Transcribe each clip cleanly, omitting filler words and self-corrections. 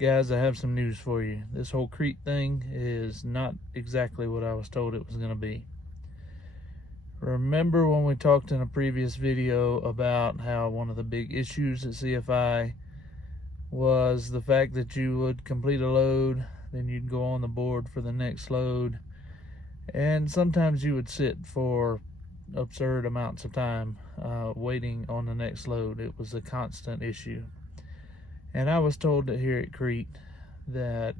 Guys, I have some news for you. This whole Crete thing is not exactly what I was told it was going to be. Remember when we talked in a previous video about how one of the big issues at CFI was the fact that you would complete a load, then you'd go on the board for the next load, and sometimes you would sit for absurd amounts of time waiting on the next load. It was a constant issue. And I was told that here at Crete that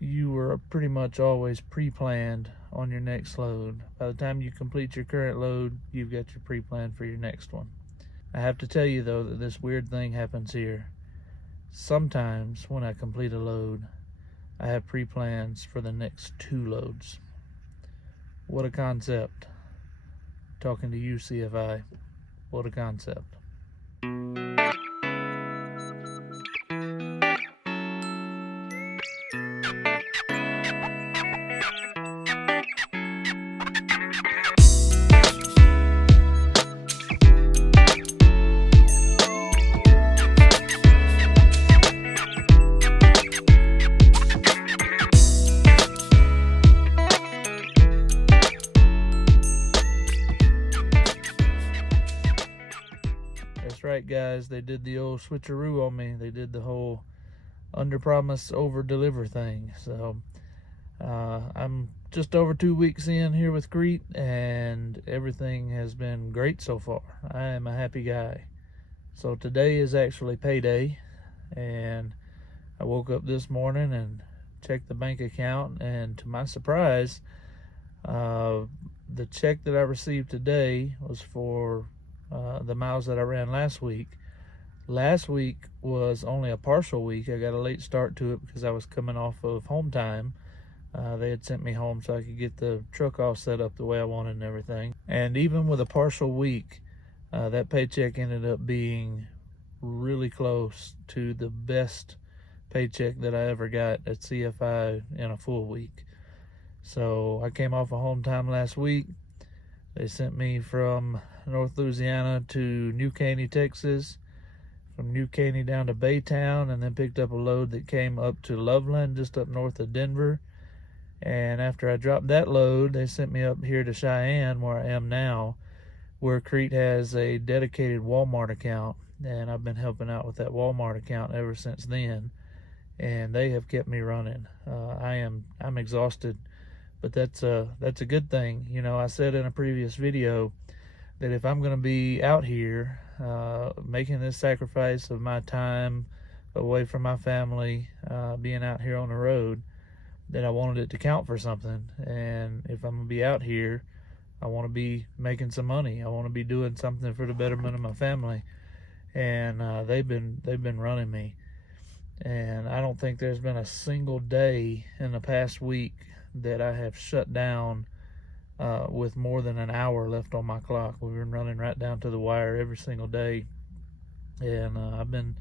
you were pretty much always pre-planned on your next load. By the time you complete your current load, you've got your pre-plan for your next one. I have to tell you though that this weird thing happens here. Sometimes when I complete a load, I have pre-plans for the next 2 loads. What a concept. Talking to you, CFI. What a concept. That's right, guys. They did the old switcheroo on me. They did the whole under-promise, over-deliver thing. So I'm just over 2 weeks in here with Crete, and everything has been great so far. I am a happy guy. So today is actually payday, and I woke up this morning and checked the bank account, and to my surprise, the check that I received today was for the miles that I ran last week. Last week was only a partial week. I got a late start to it because I was coming off of home time. They had sent me home so I could get the truck all set up the way I wanted and everything. And even with a partial week, that paycheck ended up being really close to the best paycheck that I ever got at CFI in a full week. So I came off of home time last week. They sent me from North Louisiana to New Caney, Texas, from New Caney down to Baytown, and then picked up a load that came up to Loveland, just up north of Denver. And after I dropped that load, they sent me up here to Cheyenne, where I am now, where Crete has a dedicated Walmart account, and I've been helping out with that Walmart account ever since then, and they have kept me running. I'm exhausted, but that's a good thing. You know, I said in a previous video that if I'm going to be out here making this sacrifice of my time away from my family, being out here on the road, that I wanted it to count for something. And if I'm going to be out here, I want to be making some money. I want to be doing something for the betterment of my family. And they've been running me. And I don't think there's been a single day in the past week that I have shut down with more than an hour left on my clock. We've been running right down to the wire every single day, and I've been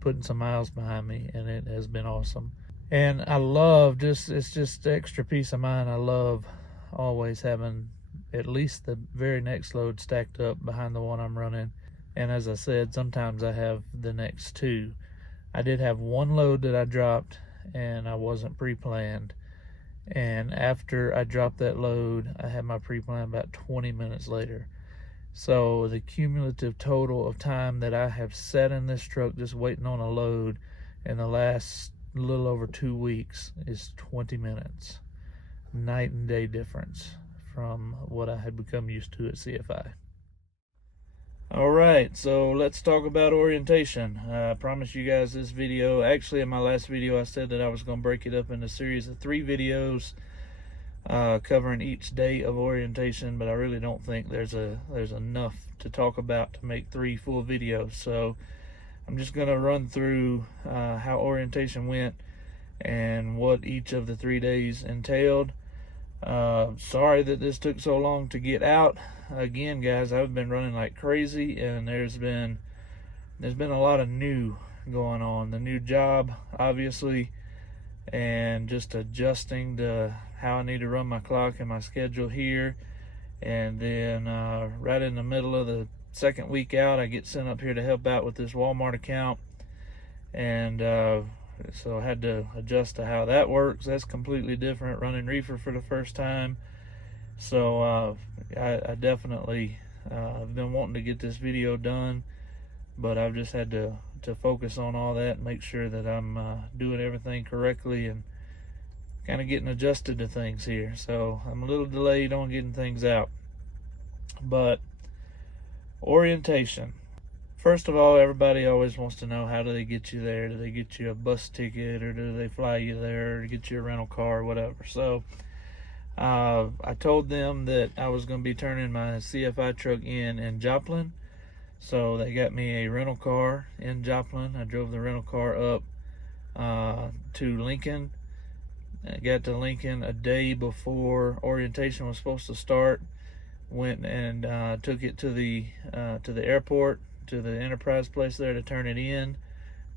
putting some miles behind me, and it has been awesome. And I love it's just extra peace of mind. I love always having at least the very next load stacked up behind the one I'm running. And as I said, sometimes I have the next 2. I did have one load that I dropped, and I wasn't pre-planned. And after I dropped that load, I had my pre-plan about 20 minutes later. So the cumulative total of time that I have sat in this truck just waiting on a load in the last little over 2 weeks is 20 minutes. Night and day difference from what I had become used to at CFI. All right, so let's talk about orientation. I promised you guys this video. Actually, in my last video, I said that I was going to break it up into a series of 3 videos covering each day of orientation, but I really don't think there's enough to talk about to make 3 full videos. So I'm just going to run through how orientation went and what each of the 3 days entailed. Sorry that this took so long to get out. Again, guys, I've been running like crazy, and there's been a lot of new going on. The new job, obviously, and just adjusting to how I need to run my clock and my schedule here. And then right in the middle of the second week out, I get sent up here to help out with this Walmart account. And So I had to adjust to how that works. That's completely different, running reefer for the first time. So I definitely have been wanting to get this video done, but I've just had to focus on all that and make sure that I'm doing everything correctly and kind of getting adjusted to things here. So I'm a little delayed on getting things out. But orientation. First of all, everybody always wants to know, how do they get you there? Do they get you a bus ticket, or do they fly you there, or get you a rental car, or whatever? So I told them that I was going to be turning my CFI truck in Joplin. So they got me a rental car in Joplin. I drove the rental car up to Lincoln. I got to Lincoln a day before orientation was supposed to start. Went and took it to the airport, to the Enterprise place there to turn it in.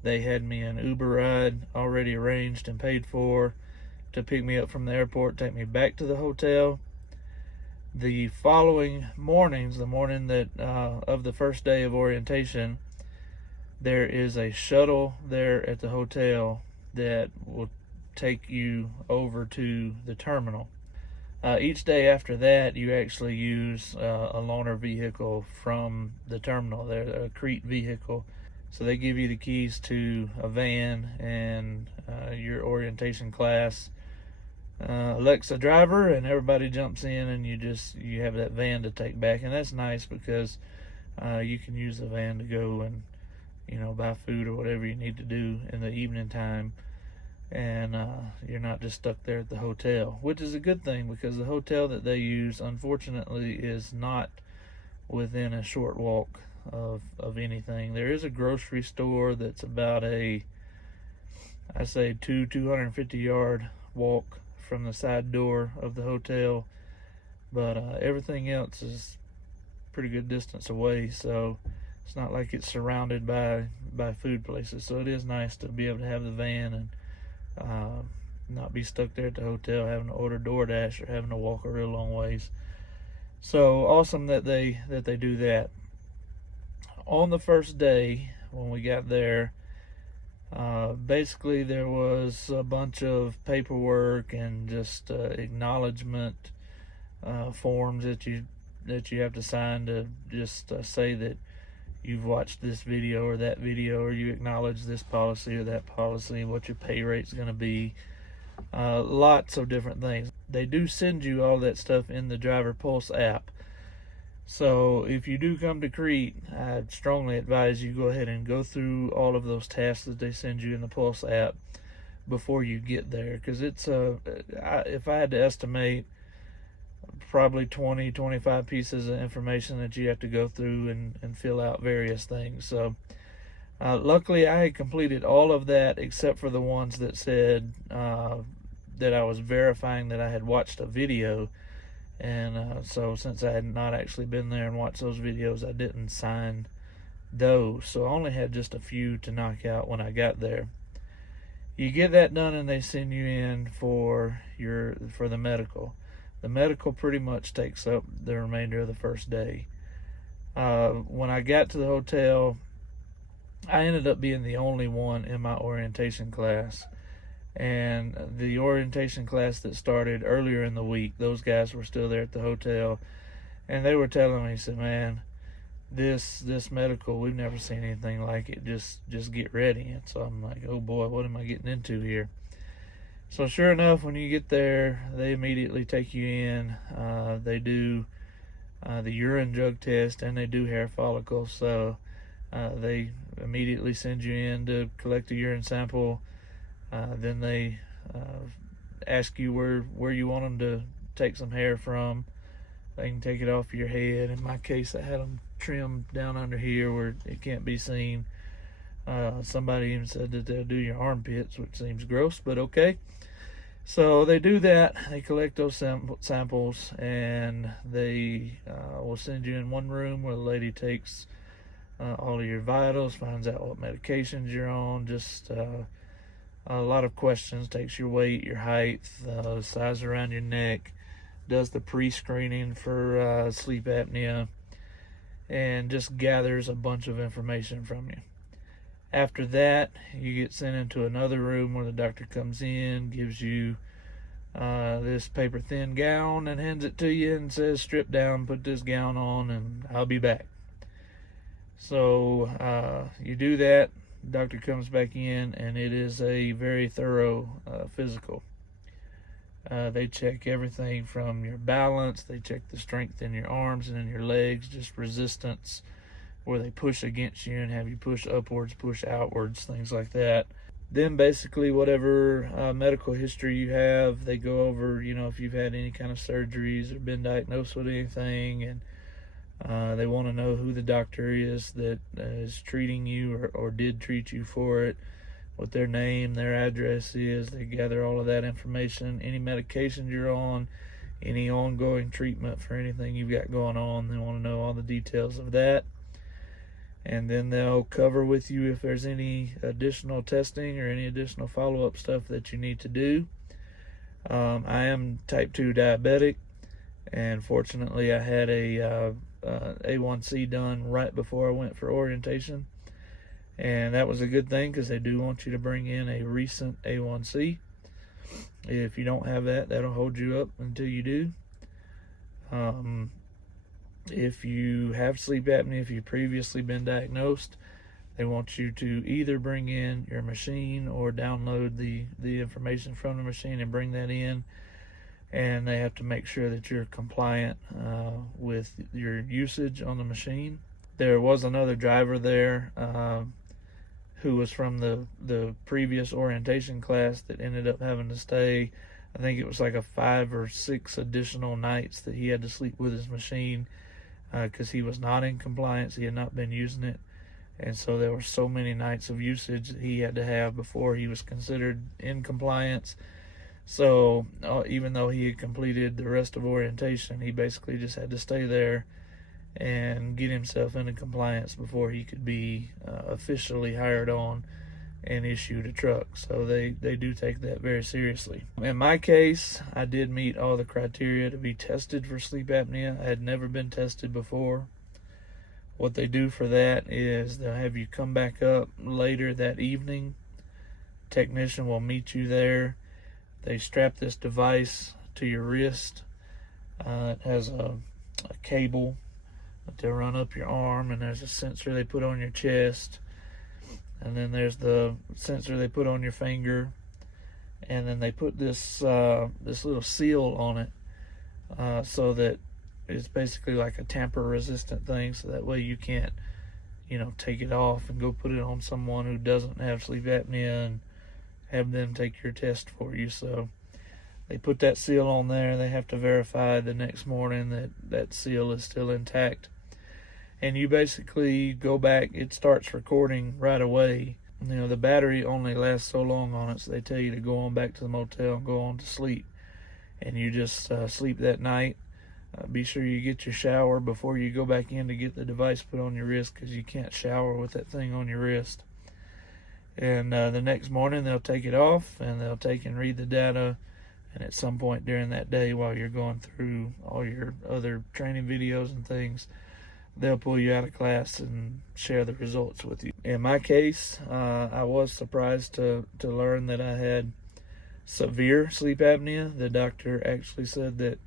They had me an Uber ride already arranged and paid for to pick me up from the airport, take me back to the hotel. The following mornings, the morning that of the first day of orientation, there is a shuttle there at the hotel that will take you over to the terminal. Each day after that, you actually use a loaner vehicle from the terminal there, a Crete vehicle. So they give you the keys to a van, and your orientation class elects a driver, and everybody jumps in, and you have that van to take back. And that's nice because you can use the van to go and buy food or whatever you need to do in the evening time, and you're not just stuck there at the hotel, which is a good thing, because the hotel that they use, unfortunately, is not within a short walk of anything. There is a grocery store that's about I say 250 yard walk from the side door of the hotel, but everything else is pretty good distance away, so it's not like it's surrounded by food places. So it is nice to be able to have the van and not be stuck there at the hotel having to order DoorDash or having to walk a real long ways. So awesome that they do that. On the first day when we got there, basically there was a bunch of paperwork and just acknowledgement forms that you have to sign to just say that you've watched this video or that video, or you acknowledge this policy or that policy, what your pay rate's going to be, lots of different things. They do send you all that stuff in the Driver Pulse app. So if you do come to Crete, I strongly advise you go ahead and go through all of those tasks that they send you in the Pulse app before you get there, because it's if I had to estimate, probably 20-25 pieces of information that you have to go through and fill out various things. So luckily I had completed all of that except for the ones that said that I was verifying that I had watched a video. And so since I had not actually been there and watched those videos, I didn't sign those. So I only had just a few to knock out when I got there. You get that done and they send you in for the medical. The medical pretty much takes up the remainder of the first day. When I got to the hotel, I ended up being the only one in my orientation class. And the orientation class that started earlier in the week, those guys were still there at the hotel, and they were telling me, said, man, this medical, we've never seen anything like it. Just get ready. And so I'm like, oh boy, what am I getting into here? So sure enough, when you get there, they immediately take you in. They do the urine drug test, and they do hair follicles. So they immediately send you in to collect a urine sample. Then they ask you where you want them to take some hair from. They can take it off your head. In my case, I had them trimmed down under here where it can't be seen. Somebody even said that they'll do your armpits, which seems gross, but okay. So they do that. They collect those samples, and they will send you in one room where the lady takes all of your vitals, finds out what medications you're on, just a lot of questions, takes your weight, your height, size around your neck, does the pre-screening for sleep apnea, and just gathers a bunch of information from you. After that, you get sent into another room where the doctor comes in, gives you this paper thin gown and hands it to you and says, strip down, put this gown on, and I'll be back. So you do that, doctor comes back in, and it is a very thorough physical. They check everything from your balance, they check the strength in your arms and in your legs, just resistance, where they push against you and have you push upwards, push outwards, things like that. Then basically whatever medical history you have, they go over, if you've had any kind of surgeries or been diagnosed with anything, and they want to know who the doctor is that is treating you or did treat you for it, what their name, their address is. They gather all of that information, any medications you're on, any ongoing treatment for anything you've got going on. They want to know all the details of that. And then they'll cover with you if there's any additional testing or any additional follow-up stuff that you need to do. I am type 2 diabetic, and fortunately I had a A1C done right before I went for orientation, and that was a good thing because they do want you to bring in a recent A1C. If you don't have that, that'll hold you up until you do. If you have sleep apnea, if you've previously been diagnosed, they want you to either bring in your machine or download the information from the machine and bring that in. And they have to make sure that you're compliant with your usage on the machine. There was another driver there who was from the previous orientation class that ended up having to stay. I think it was like 5 or 6 additional nights that he had to sleep with his machine because he was not in compliance. He had not been using it, and so there were so many nights of usage that he had to have before he was considered in compliance. So even though he had completed the rest of orientation, he basically just had to stay there and get himself into compliance before he could be officially hired on and issued a truck. So they do take that very seriously. In my case, I did meet all the criteria to be tested for sleep apnea. I had never been tested before. What they do for that is they'll have you come back up later that evening. Technician will meet you there. They strap this device to your wrist. It has a cable that they'll run up your arm, and there's a sensor they put on your chest. And then there's the sensor they put on your finger, and then they put this little seal on it so that it's basically like a tamper-resistant thing, so that way you can't, take it off and go put it on someone who doesn't have sleep apnea and have them take your test for you. So they put that seal on there. They have to verify the next morning that that seal is still intact. And you basically go back, it starts recording right away. The battery only lasts so long on it, so they tell you to go on back to the motel and go on to sleep. And you just sleep that night. Be sure you get your shower before you go back in to get the device put on your wrist, because you can't shower with that thing on your wrist. And the next morning they'll take it off, and they'll take and read the data. And at some point during that day, while you're going through all your other training videos and things, they'll pull you out of class and share the results with you. In my case, I was surprised to learn that I had severe sleep apnea. The doctor actually said that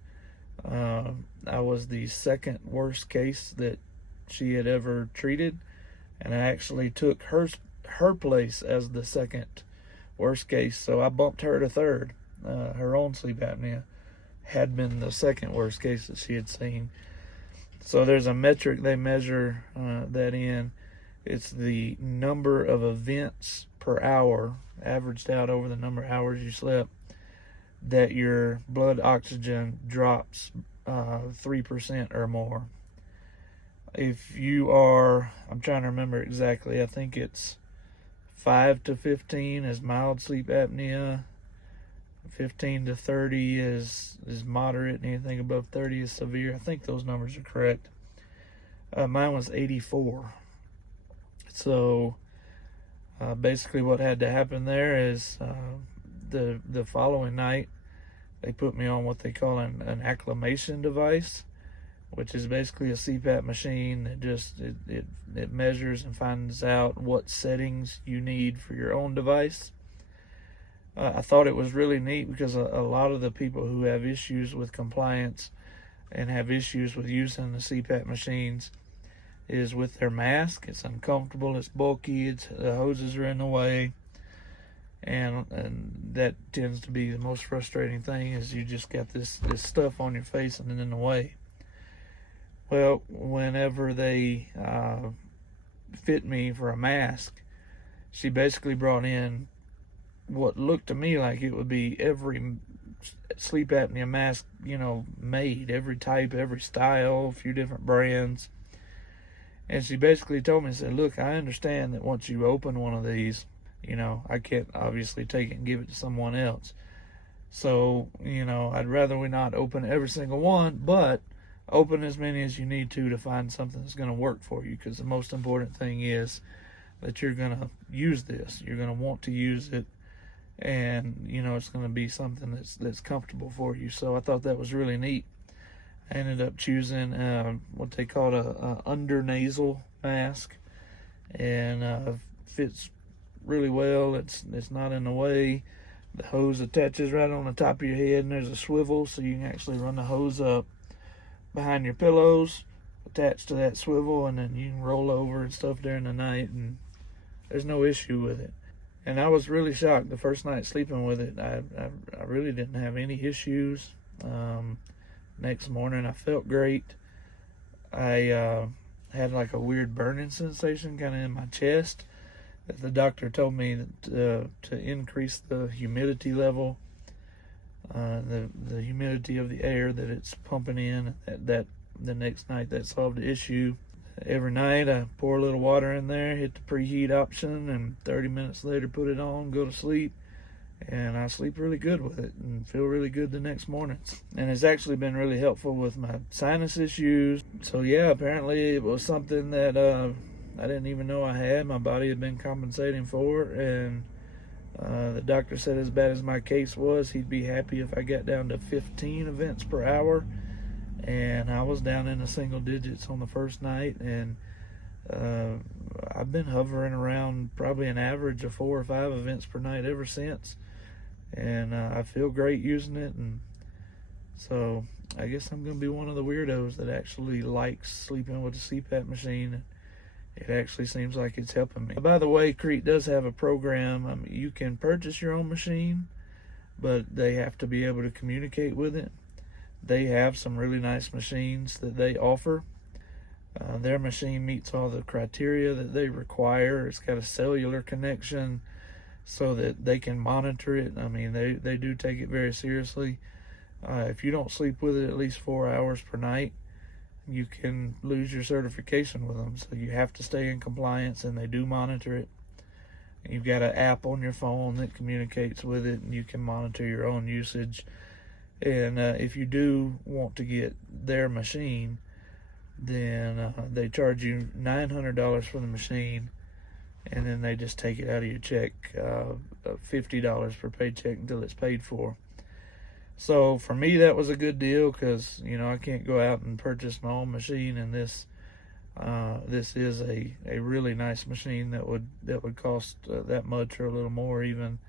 I was the second worst case that she had ever treated, and I actually took her place as the second worst case, so I bumped her to third. Her own sleep apnea had been the second worst case that she had seen. So there's a metric they measure that in. It's the number of events per hour, averaged out over the number of hours you slept, that your blood oxygen drops 3% or more. If you are, I'm trying to remember exactly, I think it's 5 to 15 is mild sleep apnea, 15 to 30 is moderate, and anything above 30 is severe. I think those numbers are correct. Mine was 84. So basically what had to happen there is the following night they put me on what they call an acclimation device, which is basically a CPAP machine that just it measures and finds out what settings you need for your own device. I thought it was really neat because a lot of the people who have issues with compliance and have issues with using the CPAP machines is with their mask. It's uncomfortable, it's bulky, the hoses are in the way, and that tends to be the most frustrating thing, is you just got this stuff on your face and in the way. Well, whenever they fit me for a mask, she basically brought in what looked to me like it would be every sleep apnea mask, made, every type, every style, a few different brands. And she basically told me, said, look, I understand that once you open one of these, I can't obviously take it and give it to someone else. So, I'd rather we not open every single one, but open as many as you need to find something that's going to work for you, because the most important thing is that you're going to use this. You're going to want to use it, and it's going to be something that's comfortable for you. So I thought that was really neat. I ended up choosing what they call a under nasal mask, and fits really well. It's not in the way. The hose attaches right on the top of your head, and there's a swivel, so you can actually run the hose up behind your pillows, attached to that swivel, and then you can roll over and stuff during the night, and there's no issue with it. And I was really shocked the first night sleeping with it. I really didn't have any issues. Next morning I felt great. I had like a weird burning sensation kind of in my chest, that the doctor told me that to increase the humidity level, the humidity of the air that it's pumping in. That the next night that solved the issue. Every night I pour a little water in there, hit the preheat option, and 30 minutes later put it on, go to sleep, and I sleep really good with it and feel really good the next morning. And it's actually been really helpful with my sinus issues. So yeah, apparently it was something that I didn't even know I had. My body had been compensating for, and the doctor said as bad as my case was, he'd be happy if I got down to 15 events per hour. And I was down in the single digits on the first night, and I've been hovering around probably an average of 4 or 5 events per night ever since. And I feel great using it, and so I guess I'm going to be one of the weirdos that actually likes sleeping with a CPAP machine. It actually seems like it's helping me. By the way, Crete does have a program. You can purchase your own machine, but they have to be able to communicate with it. They have some really nice machines that they offer. Their machine meets all the criteria that they require. It's got a cellular connection so that they can monitor it. I mean, they do take it very seriously. If you don't sleep with it at least 4 hours per night, you can lose your certification with them. So you have to stay in compliance, and they do monitor it. You've got an app on your phone that communicates with it, and you can monitor your own usage. And if you do want to get their machine, then they charge you $900 for the machine, and then they just take it out of your check, $50 per paycheck until it's paid for. So for me, that was a good deal, because I can't go out and purchase my own machine, and this is a really nice machine that would cost that much or a little more even.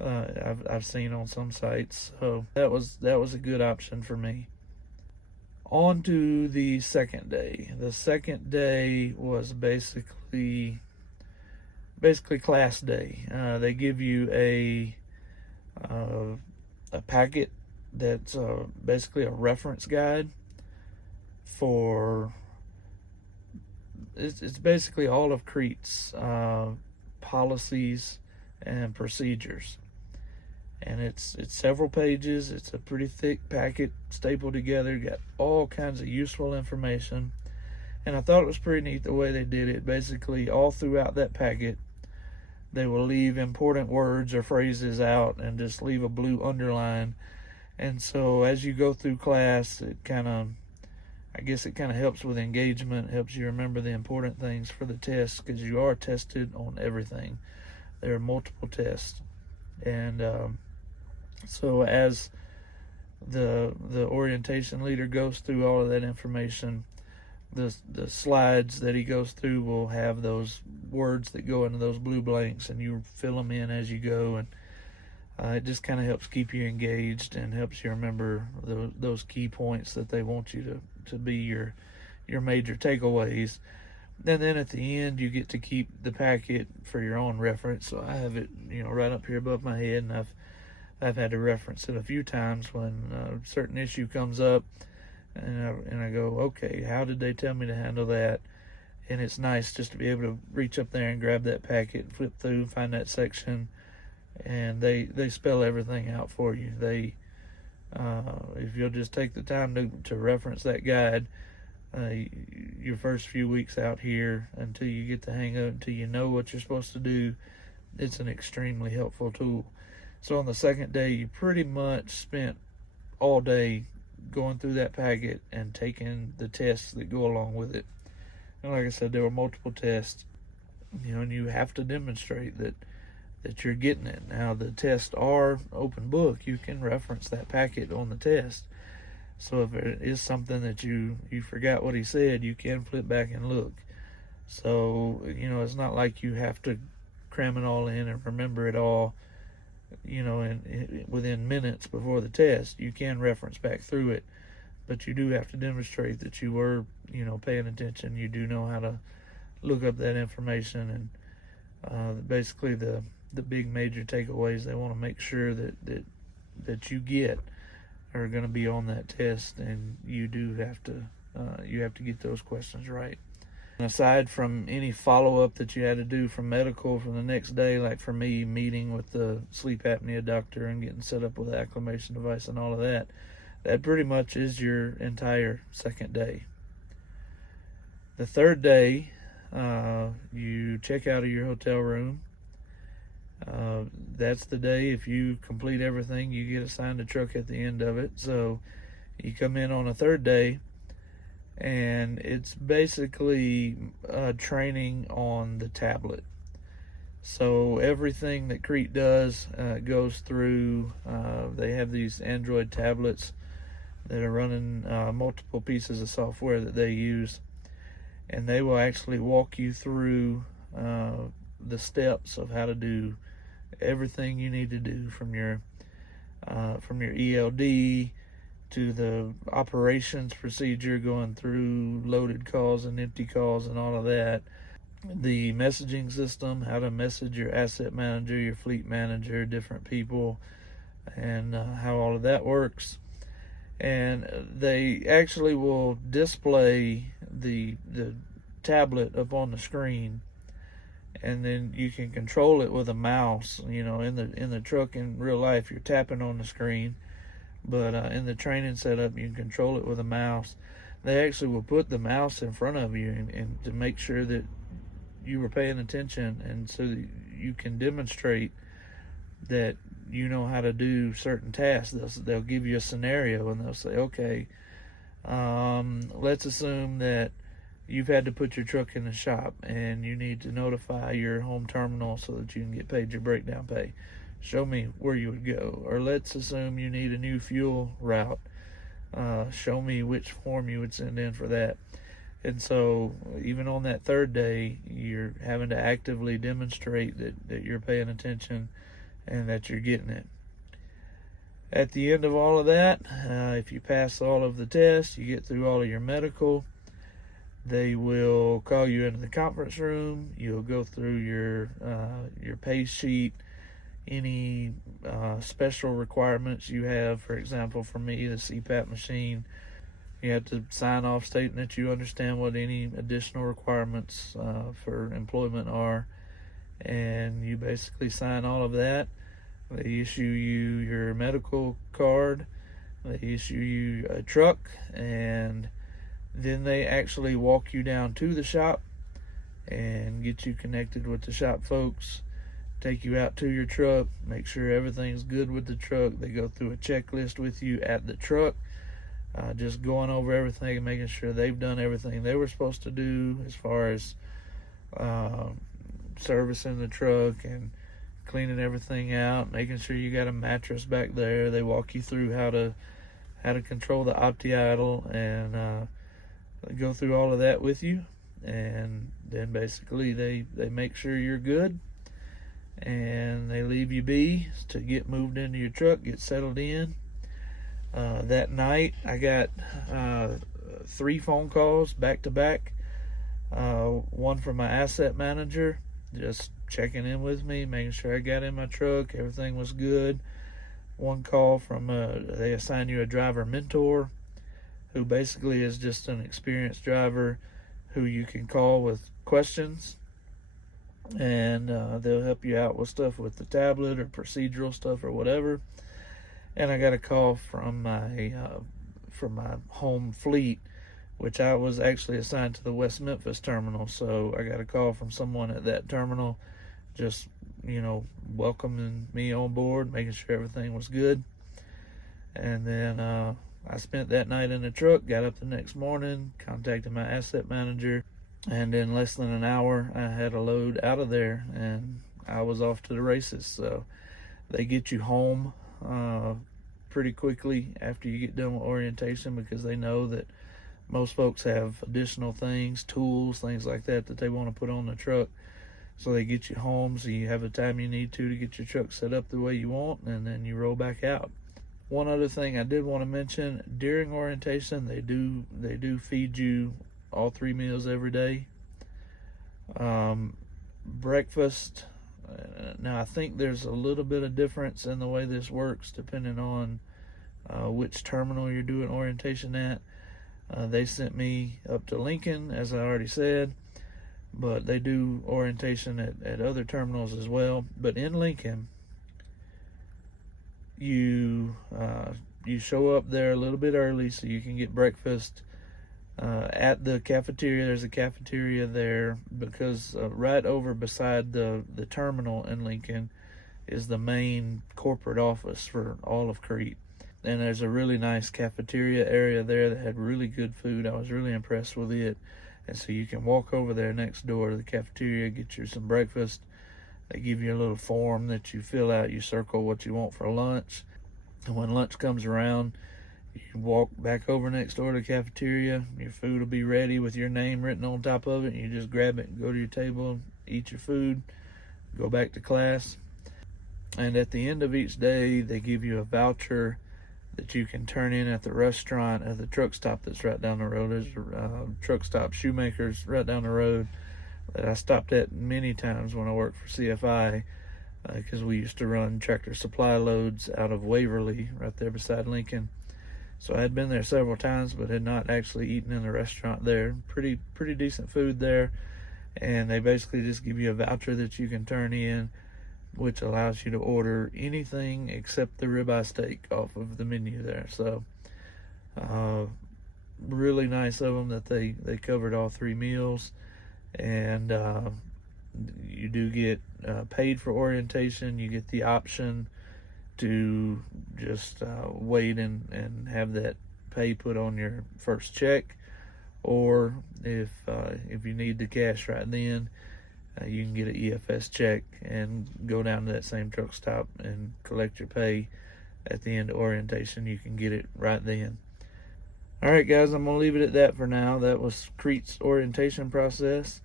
I've seen on some sites. So that was a good option for me. On to the second day. The second day was basically class day. They give you a packet that's basically a reference guide for. It's basically all of Crete's policies and procedures. And it's several pages. It's a pretty thick packet stapled together. Got all kinds of useful information. And I thought it was pretty neat the way they did it. Basically, all throughout that packet, they will leave important words or phrases out and just leave a blue underline. And so as you go through class, it kind of helps with engagement, helps you remember the important things for the test, because you are tested on everything. There are multiple tests. And so as the orientation leader goes through all of that information. The slides that he goes through will have those words that go into those blue blanks, and you fill them in as you go, and it just kind of helps keep you engaged and helps you remember those key points that they want you to be your major takeaways. And then at the end, you get to keep the packet for your own reference. So I have it, right up here above my head, and I've had to reference it a few times when a certain issue comes up, and I go, okay, how did they tell me to handle that? And it's nice just to be able to reach up there and grab that packet, flip through, find that section, and they spell everything out for you. If you'll just take the time to reference that guide, your first few weeks out here, until you get the hang of it, until you know what you're supposed to do, it's an extremely helpful tool. So on the second day, you pretty much spent all day going through that packet and taking the tests that go along with it. And like I said, there were multiple tests, and you have to demonstrate that you're getting it. Now, the tests are open book. You can reference that packet on the test. So if it is something that you forgot what he said, you can flip back and look. So, it's not like you have to cram it all in and remember it all, within minutes before the test. You can reference back through it, but you do have to demonstrate that you were, paying attention. You do know how to look up that information, and basically the big major takeaways they want to make sure that you get are going to be on that test, and you do have to get those questions right. And aside from any follow-up that you had to do from medical from the next day, like for me, meeting with the sleep apnea doctor and getting set up with the acclimation device and all of that, that pretty much is your entire second day. The third day, you check out of your hotel room. That's the day, if you complete everything, you get assigned a truck at the end of it. So you come in on a third day, and it's basically training on the tablet. So everything that Crete does goes through, they have these Android tablets that are running multiple pieces of software that they use, and they will actually walk you through the steps of how to do everything you need to do, from your ELD to the operations procedure, going through loaded calls and empty calls and all of that, the messaging system, how to message your asset manager, your fleet manager, different people, and how all of that works. And they actually will display the tablet up on the screen, and then you can control it with a mouse. In the truck, in real life, you're tapping on the screen, but in the training setup, you can control it with a mouse. They actually will put the mouse in front of you and to make sure that you were paying attention, and so that you can demonstrate that you know how to do certain tasks. They'll give you a scenario, and they'll say, okay, let's assume that you've had to put your truck in the shop and you need to notify your home terminal so that you can get paid your breakdown pay. Show me where you would go. Or let's assume you need a new fuel route. Show me which form you would send in for that. And so even on that third day, you're having to actively demonstrate that you're paying attention and that you're getting it. At the end of all of that, if you pass all of the tests, you get through all of your medical, they will call you into the conference room. You'll go through your pay sheet, any special requirements you have. For example, for me, the CPAP machine, you have to sign off stating that you understand what any additional requirements for employment are, and you basically sign all of that. They issue you your medical card, they issue you a truck, and then they actually walk you down to the shop and get you connected with the shop folks, take you out to your truck, make sure everything's good with the truck. They go through a checklist with you at the truck, just going over everything and making sure they've done everything they were supposed to do as far as servicing the truck and cleaning everything out, making sure you got a mattress back there. They walk you through how to how to control the opti-idle, and go through all of that with you. And then basically they make sure you're good, and they leave you be to get moved into your truck, get settled in. That night I got 3 phone calls back to back. One from my asset manager, just checking in with me, making sure I got in my truck, everything was good. One call from they assign you a driver mentor, who basically is just an experienced driver who you can call with questions, and they'll help you out with stuff with the tablet or procedural stuff or whatever. And I got a call from my home fleet, which I was actually assigned to the West Memphis terminal. So I got a call from someone at that terminal, just, welcoming me on board, making sure everything was good. And then I spent that night in the truck, got up the next morning, contacted my asset manager, and in less than an hour I had a load out of there, and I was off to the races. So they get you home pretty quickly after you get done with orientation, because they know that most folks have additional things, tools, things like that they want to put on the truck. So they get you home so you have the time you need to get your truck set up the way you want, and then you roll back out. One other thing I did want to mention, during orientation they do feed you all 3 meals every day. Breakfast, now I think there's a little bit of difference in the way this works depending on which terminal you're doing orientation at. They sent me up to Lincoln, as I already said, but they do orientation at other terminals as well. But in Lincoln, you show up there a little bit early so you can get breakfast at the cafeteria. There's a cafeteria there, because right over beside the terminal in Lincoln is the main corporate office for all of Crete. And there's a really nice cafeteria area there that had really good food. I was really impressed with it. And so you can walk over there next door to the cafeteria, get you some breakfast. They give you a little form that you fill out. You circle what you want for lunch. And when lunch comes around, you walk back over next door to the cafeteria. Your food will be ready with your name written on top of it. And you just grab it and go to your table, eat your food, go back to class. And at the end of each day, they give you a voucher that you can turn in at the restaurant at the truck stop that's right down the road. There's a truck stop, Shoemakers, right down the road, that I stopped at many times when I worked for CFI, because we used to run Tractor Supply loads out of Waverly, right there beside Lincoln. So I had been there several times, but had not actually eaten in the restaurant there. Pretty decent food there, and they basically just give you a voucher that you can turn in, which allows you to order anything except the ribeye steak off of the menu there. So really nice of them that they covered all 3 meals. And you do get paid for orientation. You get the option to just wait and have that pay put on your first check, or if you need the cash right then, you can get an EFS check and go down to that same truck stop and collect your pay at the end of orientation. You can get it right then. All right, guys, I'm going to leave it at that for now. That was Crete's orientation process.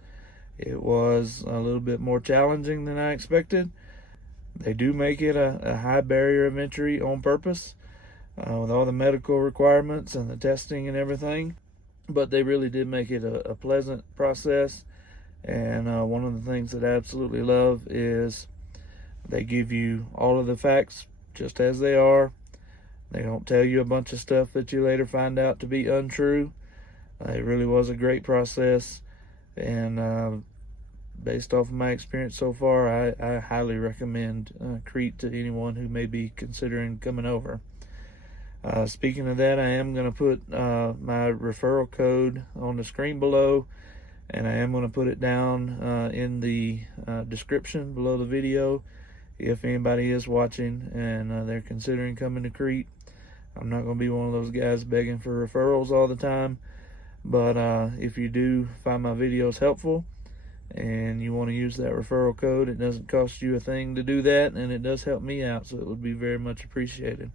It was a little bit more challenging than I expected. They do make it a high barrier of entry on purpose, with all the medical requirements and the testing and everything. But they really did make it a pleasant process. And one of the things that I absolutely love is they give you all of the facts just as they are. They don't tell you a bunch of stuff that you later find out to be untrue. It really was a great process, and based off of my experience so far, I highly recommend Crete to anyone who may be considering coming over. Speaking of that, I am going to put my referral code on the screen below, and I am going to put it down in the description below the video if anybody is watching and they're considering coming to Crete. I'm not going to be one of those guys begging for referrals all the time, but if you do find my videos helpful and you want to use that referral code, it doesn't cost you a thing to do that, and it does help me out, so it would be very much appreciated.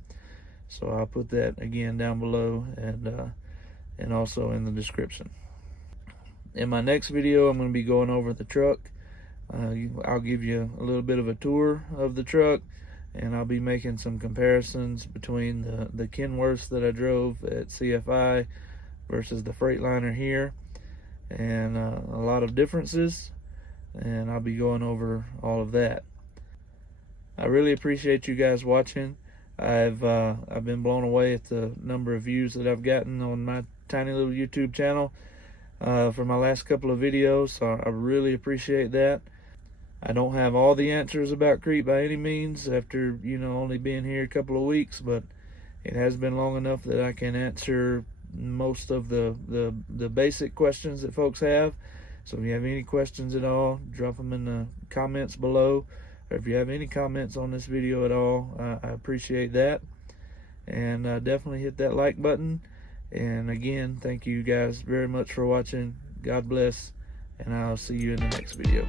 So I'll put that again down below, and also in the description. In my next video, I'm going to be going over the truck. I'll give you a little bit of a tour of the truck, and I'll be making some comparisons between the Kenworths that I drove at CFI versus the Freightliner here, and a lot of differences, and I'll be going over all of that. I really appreciate you guys watching. I've been blown away at the number of views that I've gotten on my tiny little YouTube channel for my last couple of videos, so I really appreciate that. I don't have all the answers about Crete by any means after, only being here a couple of weeks, but it has been long enough that I can answer most of the basic questions that folks have. So if you have any questions at all, drop them in the comments below, or if you have any comments on this video at all, I appreciate that. And definitely hit that like button. And again, thank you guys very much for watching. God bless, and I'll see you in the next video.